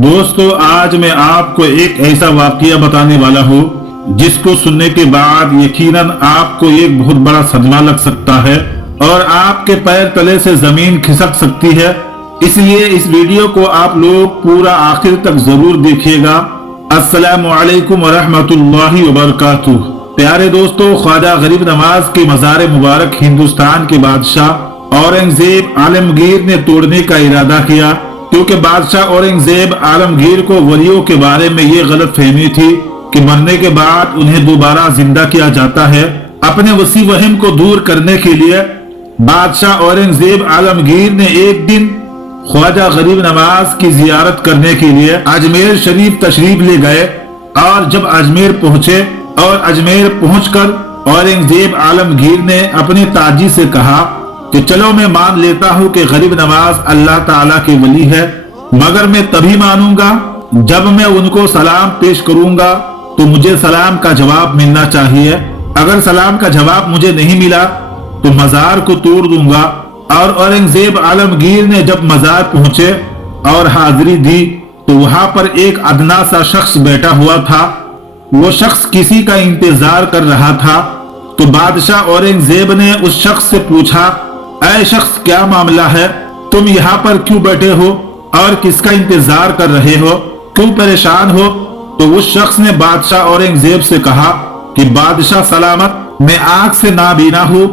दोस्तों, आज मैं आपको एक ऐसा वाकया बताने वाला हूँ जिसको सुनने के बाद यकीनन आपको एक बहुत बड़ा सदमा लग सकता है और आपके पैर तले से जमीन खिसक सकती है। इसलिए इस वीडियो को आप लोग पूरा आखिर तक जरूर देखिएगा। अस्सलामु अलैकुम वरहमतुल्लाहि वबरकातुह। प्यारे दोस्तों, ख्वाजा गरीब नवाज के मज़ार मुबारक हिंदुस्तान के बादशाह औरंगजेब आलमगीर ने तोड़ने का इरादा किया, क्योंकि बादशाह औरंगजेब आलमगीर को वलियों के बारे में ये गलत फहमी थी कि मरने के बाद उन्हें दोबारा जिंदा किया जाता है। अपने वसी वहम को दूर करने के लिए बादशाह औरंगजेब आलमगीर ने एक दिन ख्वाजा गरीब नवाज की जियारत करने के लिए अजमेर शरीफ तशरीफ ले गए और जब अजमेर पहुंचे और अजमेर पहुंचकर औरंगजेब आलमगीर ने अपने ताजी से कहा कि चलो मैं मान लेता हूं कि गरीब नवाज अल्लाह ताला के वली है, मगर मैं तभी मानूंगा जब मैं उनको सलाम पेश करूंगा तो मुझे सलाम का जवाब मिलना चाहिए। अगर सलाम का जवाब मुझे नहीं मिला तो मजार को तोड़ दूंगा। और औरंगजेब आलमगीर ने जब मजार पहुंचे और हाजिरी दी तो वहां पर एक अदना सा शख्स बैठा हुआ था। वो शख्स किसी का इंतजार कर रहा था। तो बादशाह औरंगजेब ने उस शख्स से पूछा, ऐ शख्स, क्या मामला है? तुम यहाँ पर क्यों बैठे हो और किसका इंतजार कर रहे हो? क्यों परेशान हो? तो उस शख्स ने बादशाह औरंगजेब से कहा कि बादशाह सलामत, मैं आंख से नाबीना हूँ,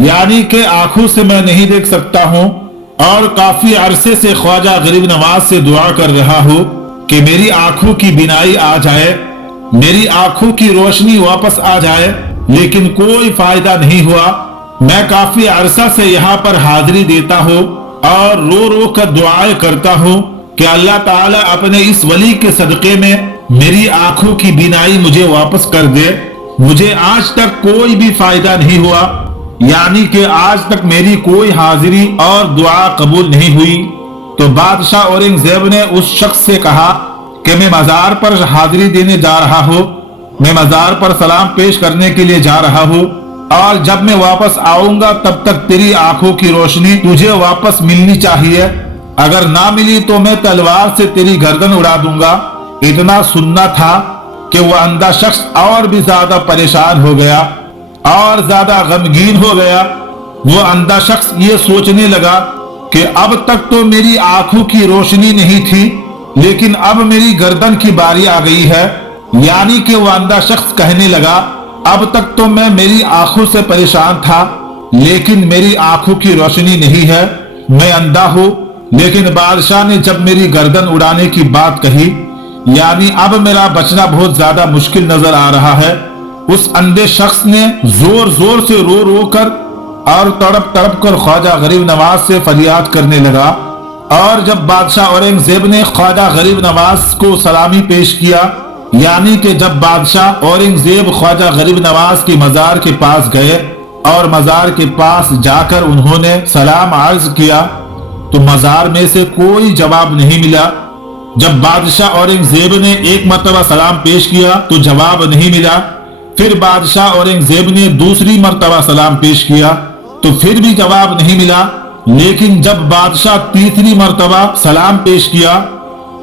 यानी कि आंखों से मैं नहीं देख सकता हूँ और काफी अरसे से ख्वाजा गरीब नवाज से दुआ कर रहा हूँ कि मेरी आंखों की बीनाई आ जाए, मेरी आंखों की रोशनी वापस आ जाए, लेकिन कोई फायदा नहीं हुआ। मैं काफी अरसा से यहाँ पर हाजिरी देता हूँ और रो रो कर दुआएं करता हूँ कि अल्लाह ताला अपने इस वली के सदक़े में मेरी आंखों की बीनाई मुझे वापस कर दे। मुझे आज तक कोई भी फायदा नहीं हुआ, यानी कि आज तक मेरी कोई हाजिरी और दुआ कबूल नहीं हुई। तो बादशाह औरंगजेब ने उस शख्स से कहा कि मैं मजार पर हाजिरी देने जा रहा हूँ, मैं मजार पर सलाम पेश करने के लिए जा रहा हूँ और जब मैं वापस आऊंगा तब तक तेरी आंखों की रोशनी तुझे वापस मिलनी चाहिए। अगर ना मिली तो मैं तलवार से तेरी गर्दन उड़ा दूंगा। इतना सुनना था कि वह अंधा शख्स और भी ज्यादा परेशान हो गया और ज्यादा गमगीन हो गया। वो अंधा शख्स ये सोचने लगा कि अब तक तो मेरी आंखों की रोशनी नहीं थी, लेकिन अब मेरी गर्दन की बारी आ गई है। यानी कि वो अंधा शख्स कहने लगा, अब तक तो मैं मेरी आंखों से परेशान था, लेकिन मेरी आंखों की रोशनी नहीं है, मैं अंधा हूँ। लेकिन बादशाह ने जब मेरी गर्दन उड़ाने की बात कही, यानी अब मेरा बचना बहुत ज्यादा मुश्किल नजर आ रहा है। उस अंधे शख्स ने जोर जोर से रो रो कर और तड़प तड़प कर ख्वाजा गरीब नवाज से फरियाद करने लगा। और जब बादशाह औरंगजेब ने ख्वाजा गरीब नवाज को सलामी पेश किया, यानी कि जब बादशाह औरंगजेब ख्वाजा गरीब नवाज की मजार के पास गए और मजार के पास जाकर उन्होंने सलाम अर्ज किया तो मजार में से कोई जवाब नहीं मिला। जब बादशाह औरंगजेब ने एक मर्तबा सलाम पेश किया तो जवाब नहीं मिला। फिर बादशाह औरंगजेब ने दूसरी मर्तबा सलाम पेश किया तो फिर भी जवाब नहीं मिला। लेकिन जब बादशाह तीसरी मर्तबा सलाम पेश किया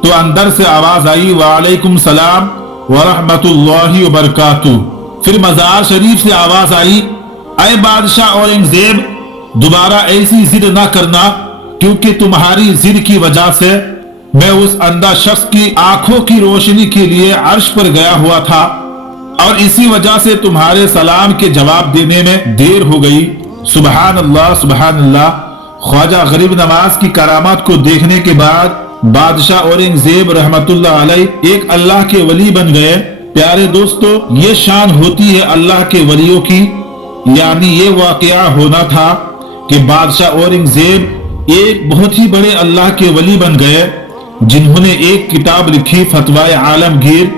तो अंदर से आवाज आई, वालेकुम सलाम वरहमतुल्लाहि वबरकातुह। फिर मजार शरीफ से आवाज आई, ऐ बादशाह औरंगजेब, दोबारा ऐसी जिद ना करना, क्योंकि तुम्हारी जिद की वजह से मैं उस अंधा शख्स की आंखों की रोशनी के लिए अर्श पर गया हुआ था और इसी वजह से तुम्हारे सलाम के जवाब देने में देर हो गई। सुबहान अल्लाह, सुबहान अल्लाह। ख्वाजा गरीब नवाज की करामात को देखने के बाद बादशाह औरंगजेब रहमतुल्लाह अलैह एक अल्लाह के वली बन गए। प्यारे दोस्तों, ये शान होती है अल्लाह के वलियों की। यानी ये वाकया होना था कि बादशाह औरंगजेब एक बहुत ही बड़े अल्लाह के वली बन गए, जिन्होंने एक किताब लिखी फतवाए आलमगीर,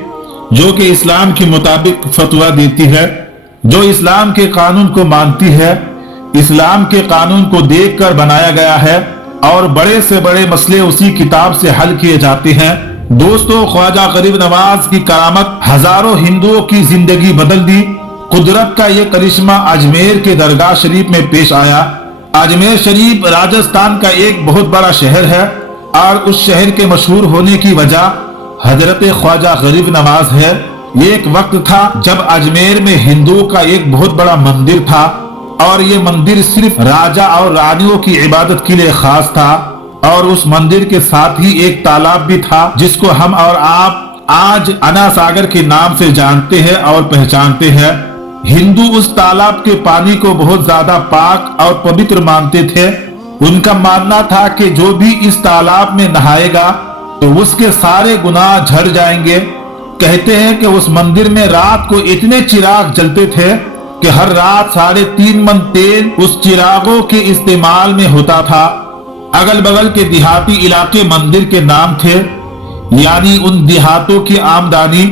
जो कि इस्लाम के मुताबिक फतवा देती है, जो इस्लाम के कानून को मानती है, इस्लाम के कानून को देखकर बनाया गया है और बड़े से बड़े मसले उसी किताब से हल किए जाते हैं। दोस्तों, ख्वाजा गरीब नवाज की करामत हजारों हिंदुओं की जिंदगी बदल दी। कुदरत का ये करिश्मा अजमेर के दरगाह शरीफ में पेश आया। अजमेर शरीफ राजस्थान का एक बहुत बड़ा शहर है اور اس शहर के मशहूर होने की वजह हजरत ख्वाजा गरीब नवाज है। ये एक वक्त था जब अजमेर में हिंदुओं का एक बहुत बड़ा मंदिर था और ये मंदिर सिर्फ राजा और रानियों की इबादत के लिए खास था। और उस मंदिर के साथ ही एक तालाब भी था जिसको हम और आप आज अना सागर के नाम से जानते हैं और पहचानते हैं। हिंदू उस तालाब के पानी को बहुत ज्यादा पाक और पवित्र मानते थे। उनका मानना था कि जो भी इस तालाब में नहाएगा तो उसके सारे गुनाह झड़ जाएंगे। कहते हैं कि उस मंदिर में रात को इतने चिराग जलते थे कि हर रात 3.5 मन तेल उस चिरागों के इस्तेमाल में होता था। अगल बगल के देहाती इलाके मंदिर के नाम थे, यानी उन देहातों की आमदनी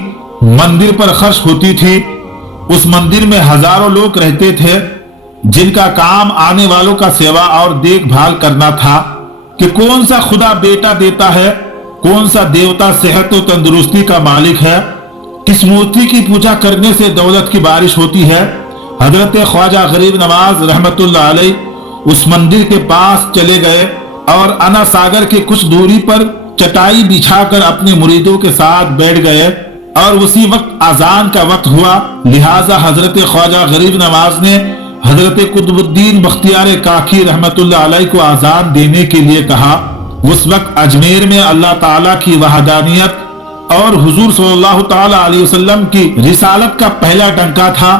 मंदिर पर खर्च होती थी। उस मंदिर में हजारों लोग रहते थे जिनका काम आने वालों का सेवा और देखभाल करना था कि कौन सा खुदा बेटा देता है, कौन सा देवता सेहत और तंदुरुस्ती का मालिक है, किस मूर्ति की पूजा करने से दौलत की बारिश होती है। हजरत ख्वाजा गरीब नवाज रहमतुल्लाह अलैह उस मंदिर के पास चले गए और अना सागर के कुछ दूरी पर चटाई बिछाकर अपने मुरीदों के साथ बैठ गए और उसी वक्त अजान का वक्त हुआ। लिहाजा हजरत ख्वाजा गरीब नवाज ने हजरत कुतुबुद्दीन बख्तियार काकी रहमतुल्लाह अलैह को अजान देने के लिए कहा। उस वक्त अजमेर में अल्लाह ताला की वहदानियत और हुजूर सल्लल्लाहु ताला अलैहि वसल्लम की रिसालत का पहला डंका था।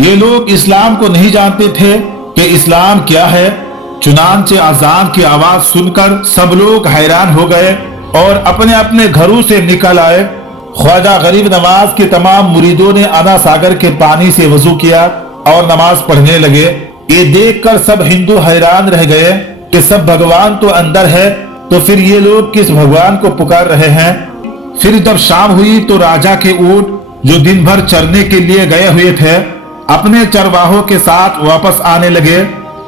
ये लोग इस्लाम को नहीं जानते थे कि इस्लाम क्या है। चुनांचे अजान की आवाज सुनकर सब लोग हैरान हो गए और अपने अपने घरों से निकल आए। ख्वाजा गरीब नवाज के तमाम मुरीदों ने अना सागर के पानी से वजू किया और नमाज पढ़ने लगे। ये देखकर सब हिंदू हैरान रह गए कि सब भगवान तो अंदर है, तो फिर ये लोग किस भगवान को पुकार रहे हैं। फिर जब शाम हुई तो राजा के ऊंट जो दिन भर चरने के लिए गए हुए थे अपने चरवाहों के साथ वापस आने लगे।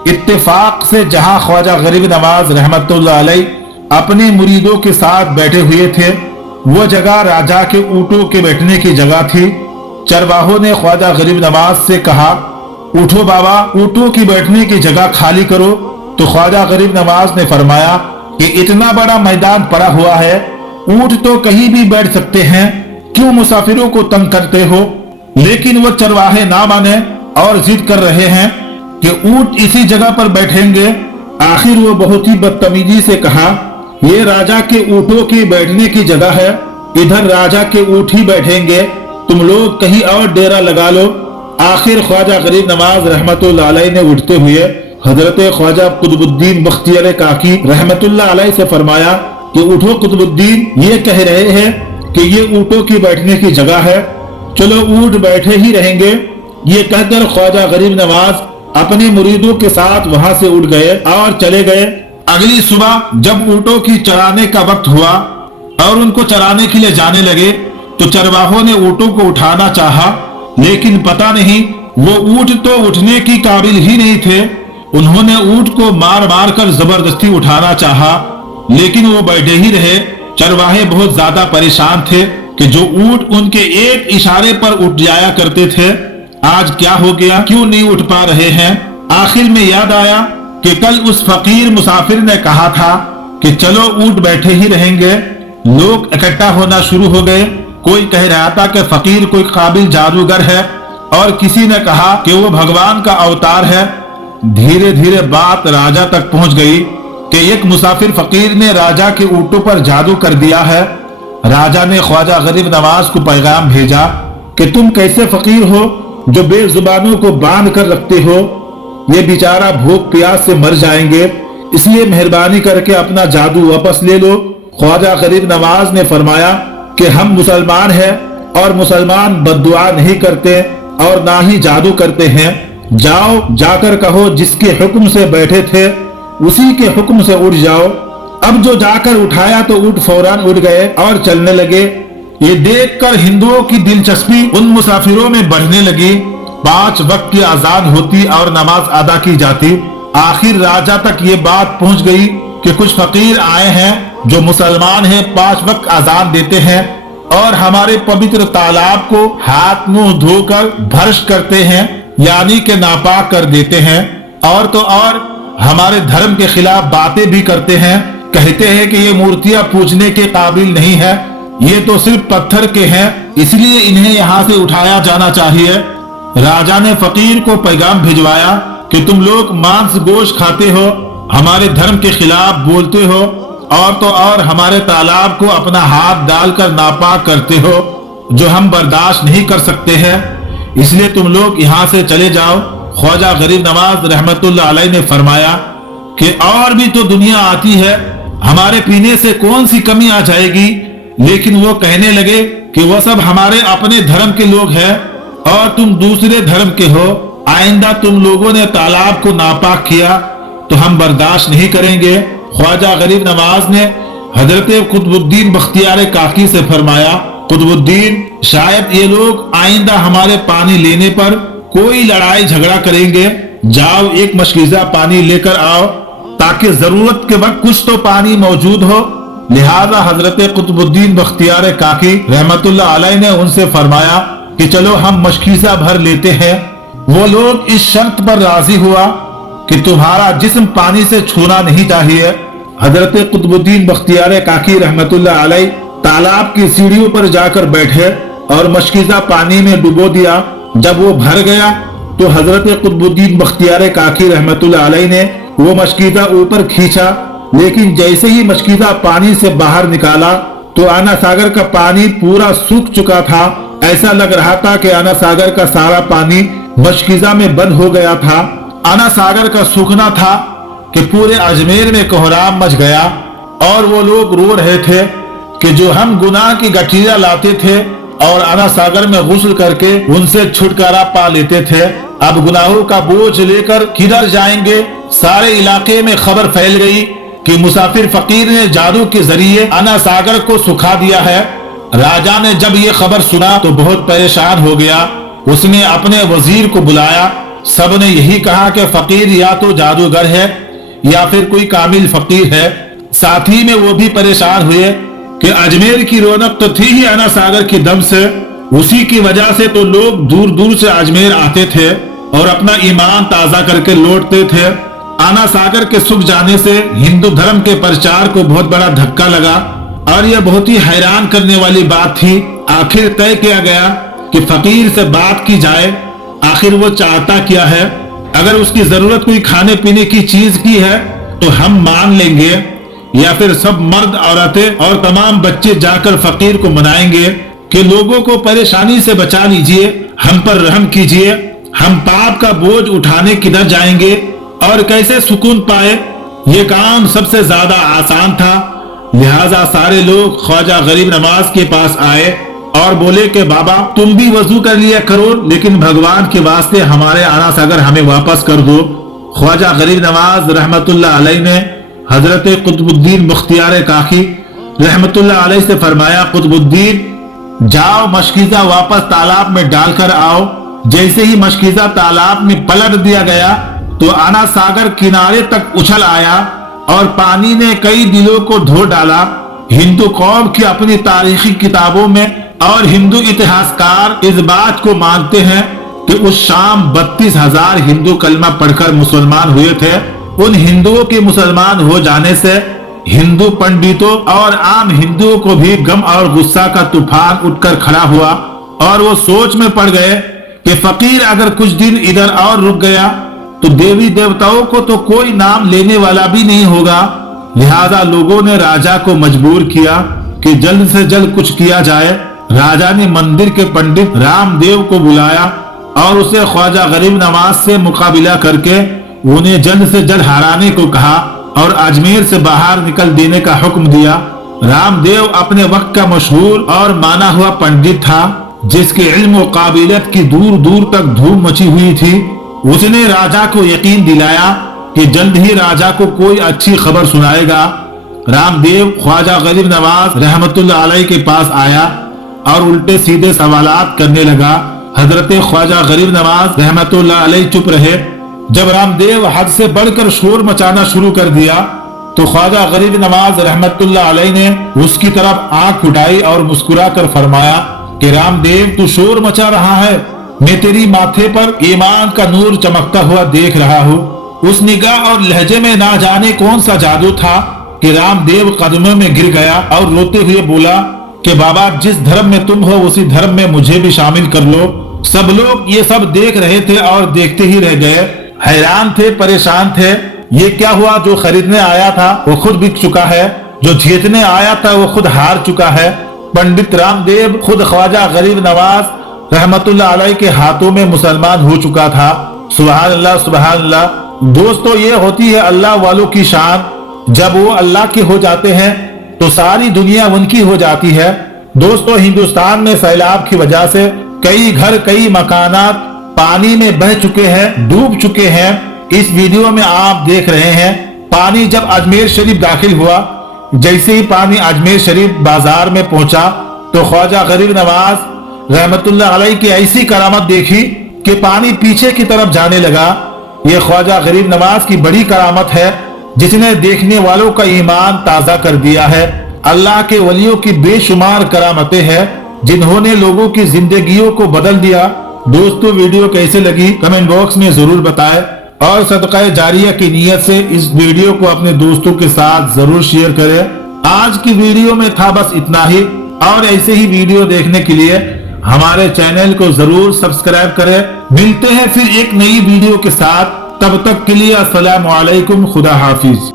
इत्तेफाक से जहां ख्वाजा गरीब नवाज रहमतुल्लाह अलैह अपने मुरीदों के साथ बैठे हुए थे वो जगह राजा के ऊँटों के बैठने की जगह थी। चरवाहों ने ख्वाजा गरीब नवाज से कहा, उठो बाबा, ऊँटों की बैठने की जगह खाली करो। तो ख्वाजा गरीब नवाज ने फरमाया कि इतना बड़ा मैदान पड़ा हुआ है, ऊँट तो कहीं भी बैठ सकते हैं, क्यों मुसाफिरों को तंग करते हो। लेकिन वो चरवाहे ना माने और जिद कर रहे हैं कि ऊँट इसी जगह पर बैठेंगे। आखिर वो बहुत ही बदतमीजी से कहा, ये राजा के ऊँटों की बैठने की जगह है, इधर राजा के ऊँट ही बैठेंगे, तुम लोग कहीं और डेरा लगा लो। आखिर ख्वाजा गरीब नवाज रहमतुल्लाह अलैह ने उठते हुए हजरत ख्वाजा कुतुबुद्दीन बख्तियार काकी रहमतुल्लाह अलैह से फरमाया कि उठो कुतुबुद्दीन, ये कह रहे हैं कि ये ऊँटों की बैठने की जगह है, चलो ऊँट बैठे ही रहेंगे। ये कहकर ख्वाजा गरीब नवाज अपने मुरीदों के साथ वहां से उठ गए और चले गए। अगली सुबह जब ऊँटों की चराने का वक्त हुआ और उनको चराने के लिए जाने लगे तो चरवाहों ने ऊँटों को उठाना चाहा, लेकिन पता नहीं वो ऊँट तो उठने की काबिल ही नहीं थे। उन्होंने ऊँट को मार मार कर जबरदस्ती उठाना चाहा, लेकिन वो बैठे ही रहे। चरवाहे बहुत ज्यादा परेशान थे कि जो ऊँट उनके एक इशारे पर उठ जाया करते थे आज क्या हो गया, क्यों नहीं उठ पा रहे हैं। आखिर में याद आया कि कल उस फकीर मुसाफिर ने कहा था कि चलो ऊँट बैठे ही रहेंगे। लोग इकट्ठा होना शुरू हो गए। कोई कह रहा था कि फकीर कोई काबिल जादूगर है और किसी ने कहा कि वो भगवान का अवतार है। धीरे धीरे बात राजा तक पहुंच गई कि एक मुसाफिर फकीर ने राजा के ऊँटों पर जादू कर दिया है। राजा ने ख्वाजा गरीब नवाज को पैगाम भेजा कि तुम कैसे फकीर हो जो बेजुबानों को बांध कर रखते हो, ये बेचारा भूख प्यास से मर जाएंगे, इसलिए मेहरबानी करके अपना जादू वापस ले लो। ख्वाजा गरीब नवाज ने फरमाया कि हम मुसलमान हैं और मुसलमान बद्दुआ नहीं करते और ना ही जादू करते हैं। जाओ जाकर कहो जिसके हुक्म से बैठे थे उसी के हुक्म से उठ जाओ। अब जो जाकर उठाया तो ऊँट फौरन उठ गए और चलने लगे। ये देखकर हिंदुओं की दिलचस्पी उन मुसाफिरों में बढ़ने लगी। 5 वक्त की अजान होती और नमाज अदा की जाती। आखिर राजा तक ये बात पहुंच गई कि कुछ फकीर आए हैं जो मुसलमान हैं, 5 वक्त अजान देते हैं और हमारे पवित्र तालाब को हाथ मुंह धोकर भ्रष्ट करते हैं, यानी कि नापाक कर देते हैं। और तो और हमारे धर्म के खिलाफ बातें भी करते हैं। कहते हैं कि ये मूर्तियां पूजने के काबिल नहीं है, ये तो सिर्फ पत्थर के हैं, इसलिए इन्हें यहाँ से उठाया जाना चाहिए। राजा ने फकीर को पैगाम भिजवाया कि तुम लोग मांस गोश्त खाते हो, हमारे धर्म के खिलाफ बोलते हो, और तो और हमारे तालाब को अपना हाथ डालकर नापाक करते हो, जो हम बर्दाश्त नहीं कर सकते हैं, इसलिए तुम लोग यहाँ से चले जाओ। ख्वाजा गरीब नवाज रहमतुल्लाह अलैह ने फरमाया कि और भी तो दुनिया आती है, हमारे पीने से कौन सी कमी आ जाएगी। लेकिन वो कहने लगे कि वो सब हमारे अपने धर्म के लोग हैं और तुम दूसरे धर्म के हो, आइंदा तुम लोगों ने तालाब को नापाक किया तो हम बर्दाश्त नहीं करेंगे। ख्वाजा गरीब नवाज ने हजरत कुतुबुद्दीन बख्तियार काकी से फरमाया, कुतुबुद्दीन, शायद ये लोग आइंदा हमारे पानी लेने पर कोई लड़ाई झगड़ा करेंगे, जाओ एक मशकीजा पानी लेकर आओ ताकि जरूरत के वक्त कुछ तो पानी मौजूद हो। लिहाजा हजरत कुतुबुद्दीन बख्तियार काकी रहमतुल्लाह अलैह ने उनसे फरमाया कि चलो हम मशकीजा भर लेते हैं। वो लोग इस शर्त पर राजी हुआ कि तुम्हारा जिस्म पानी से छूना नहीं चाहिए। हजरत कुतुबुद्दीन बख्तियार काकी रहमतुल्लाह अलैह तालाब की सीढ़ियों पर जाकर बैठे और मशकीजा पानी में डुबो दिया। जब वो भर गया तो हजरत कुतुबुद्दीन बख्तियार काकी रहमतुल्लाह अलैह ने वो मशकीजा ऊपर खींचा, लेकिन जैसे ही मशकीजा पानी से बाहर निकाला तो आना सागर का पानी पूरा सूख चुका था। ऐसा लग रहा था कि आना सागर का सारा पानी मशकीजा में बंद हो गया था। आना सागर का सूखना था कि पूरे अजमेर में कोहराम मच गया और वो लोग रो रहे थे कि जो हम गुनाह की गठिया लाते थे और आना सागर में गुस्ल करके उनसे छुटकारा पा लेते थे, अब गुनाहों का बोझ लेकर किधर जाएंगे। सारे इलाके में खबर फैल गई कि मुसाफिर फकीर ने जादू के जरिए आना सागर को सुखा दिया है। राजा ने जब ये खबर सुना तो बहुत परेशान हो गया। उसने अपने वजीर को बुलाया। सब ने यही कहा कि फकीर या तो जादूगर है या फिर कोई कामिल फकीर है। साथ ही में वो भी परेशान हुए कि अजमेर की रौनक तो थी ही आना सागर की दम से, उसी की वजह से तो लोग दूर दूर से अजमेर आते थे और अपना ईमान ताजा करके लौटते थे। आना सागर के सूख जाने से हिंदू धर्म के प्रचार को बहुत बड़ा धक्का लगा और यह बहुत ही हैरान करने वाली बात थी। आखिर तय किया गया कि फकीर से बात की जाए, आखिर वो चाहता क्या है। अगर उसकी जरूरत कोई खाने पीने की चीज की है तो हम मान लेंगे, या फिर सब मर्द औरतें और तमाम बच्चे जाकर फकीर को मनाएंगे कि लोगों को परेशानी से बचा लीजिए, हम पर रहम कीजिए, हम पाप का बोझ उठाने किधर जाएंगे और कैसे सुकून पाए। ये काम सबसे ज्यादा आसान था। लिहाजा सारे लोग ख्वाजा गरीब नवाज के पास आए और बोले कि बाबा तुम भी वजू कर लिया करो, लेकिन भगवान के वास्ते हमारे आना सागर हमें वापस कर दो। ख्वाजा गरीब नवाज रहमतुल्लाह अलैह ने हजरत कुतुबुद्दीन बख्तियार काकी रहमतुल्लाह अलैह से फरमाया, कुतुबुद्दीन जाओ मशकीजा वापस तालाब में डालकर आओ। जैसे ही मशकीजा तालाब में पलट दिया गया तो आना सागर किनारे तक उछल आया और पानी ने कई दिलों को धो डाला। हिंदू कौम की अपनी तारीखी किताबों में और हिंदू इतिहासकार इस बात को मानते हैं कि उस शाम 32,000 हिंदू कलमा पढ़कर मुसलमान हुए थे। उन हिंदुओं के मुसलमान हो जाने से हिंदू पंडितों और आम हिंदुओं को भी गम और गुस्सा का तूफान उठकर खड़ा हुआ और वो सोच में पड़ गए कि फकीर अगर कुछ दिन इधर और रुक गया तो देवी देवताओं को तो कोई नाम लेने वाला भी नहीं होगा। लिहाजा लोगों ने राजा को मजबूर किया कि जल्द से जल्द कुछ किया जाए। राजा ने मंदिर के पंडित रामदेव को बुलाया और उसे ख्वाजा गरीब नवाज से मुकाबिला करके उन्हें जल्द से जल्द हराने को कहा और अजमेर से बाहर निकल देने का हुक्म दिया। रामदेव अपने वक्त का मशहूर और माना हुआ पंडित था, जिसके इल्म और काबिलियत की दूर दूर तक धूम मची हुई थी। उसने राजा को यकीन दिलाया कि जल्द ही राजा को कोई अच्छी खबर सुनाएगा। रामदेव ख्वाजा गरीब नवाज रहमतुल्लाह अलैह के पास आया और उल्टे सीधे सवालात करने लगा। हजरत ख्वाजा गरीब नवाज रहमतुल्लाह अलैह चुप रहे। जब रामदेव हद से बढ़कर शोर मचाना शुरू कर दिया तो ख्वाजा गरीब नवाज रहमतुल्लाह अलैह ने उसकी तरफ आंख उठाई और मुस्कुरा कर फरमाया कि रामदेव तू शोर मचा रहा है, मैं तेरी माथे पर ईमान का नूर चमकता हुआ देख रहा हूँ। उस निगाह और लहजे में ना जाने कौन सा जादू था कि रामदेव कदमों में गिर गया और रोते हुए बोला कि बाबा, जिस धर्म में तुम हो उसी धर्म में मुझे भी शामिल कर लो। सब लोग ये सब देख रहे थे और देखते ही रह गए, हैरान थे, परेशान थे। ये क्या हुआ? जो खरीदने आया था वो खुद बिक चुका है, जो जीतने आया था वो खुद हार चुका है। पंडित रामदेव खुद ख्वाजा गरीब नवाज रहमतुल्लाह अलैह के हाथों में मुसलमान हो चुका था। सुभान अल्लाह, सुभान अल्लाह। दोस्तों, ये होती है अल्लाह वालों की शान। जब वो अल्लाह के हो जाते हैं तो सारी दुनिया उनकी हो जाती है। दोस्तों, हिंदुस्तान में सैलाब की वजह से कई घर, कई मकानात पानी में बह चुके हैं, डूब चुके हैं। इस वीडियो में आप देख रहे हैं पानी जब अजमेर शरीफ दाखिल हुआ, जैसे ही पानी अजमेर शरीफ बाजार में पहुंचा तो ख्वाजा गरीब नवाज रहमतुल्लाह अलैह की ऐसी करामत देखी कि पानी पीछे की तरफ जाने लगा। ये ख्वाजा गरीब नवाज की बड़ी करामत है जिसने देखने वालों का ईमान ताजा कर दिया है। अल्लाह के वलियों की बेशुमार करामतें हैं जिन्होंने लोगों की जिंदगियों को बदल दिया। दोस्तों, वीडियो कैसे लगी कमेंट बॉक्स में जरूर बताएं और सदका जारिया की नीयत से इस वीडियो को अपने दोस्तों के साथ जरूर शेयर करें। आज की वीडियो में था बस इतना ही, और ऐसे ही वीडियो देखने के लिए हमारे चैनल को जरूर सब्सक्राइब करें। मिलते हैं फिर एक नई वीडियो के साथ, तब तक के लिए अस्सलाम वालेकुम, खुदा हाफिज।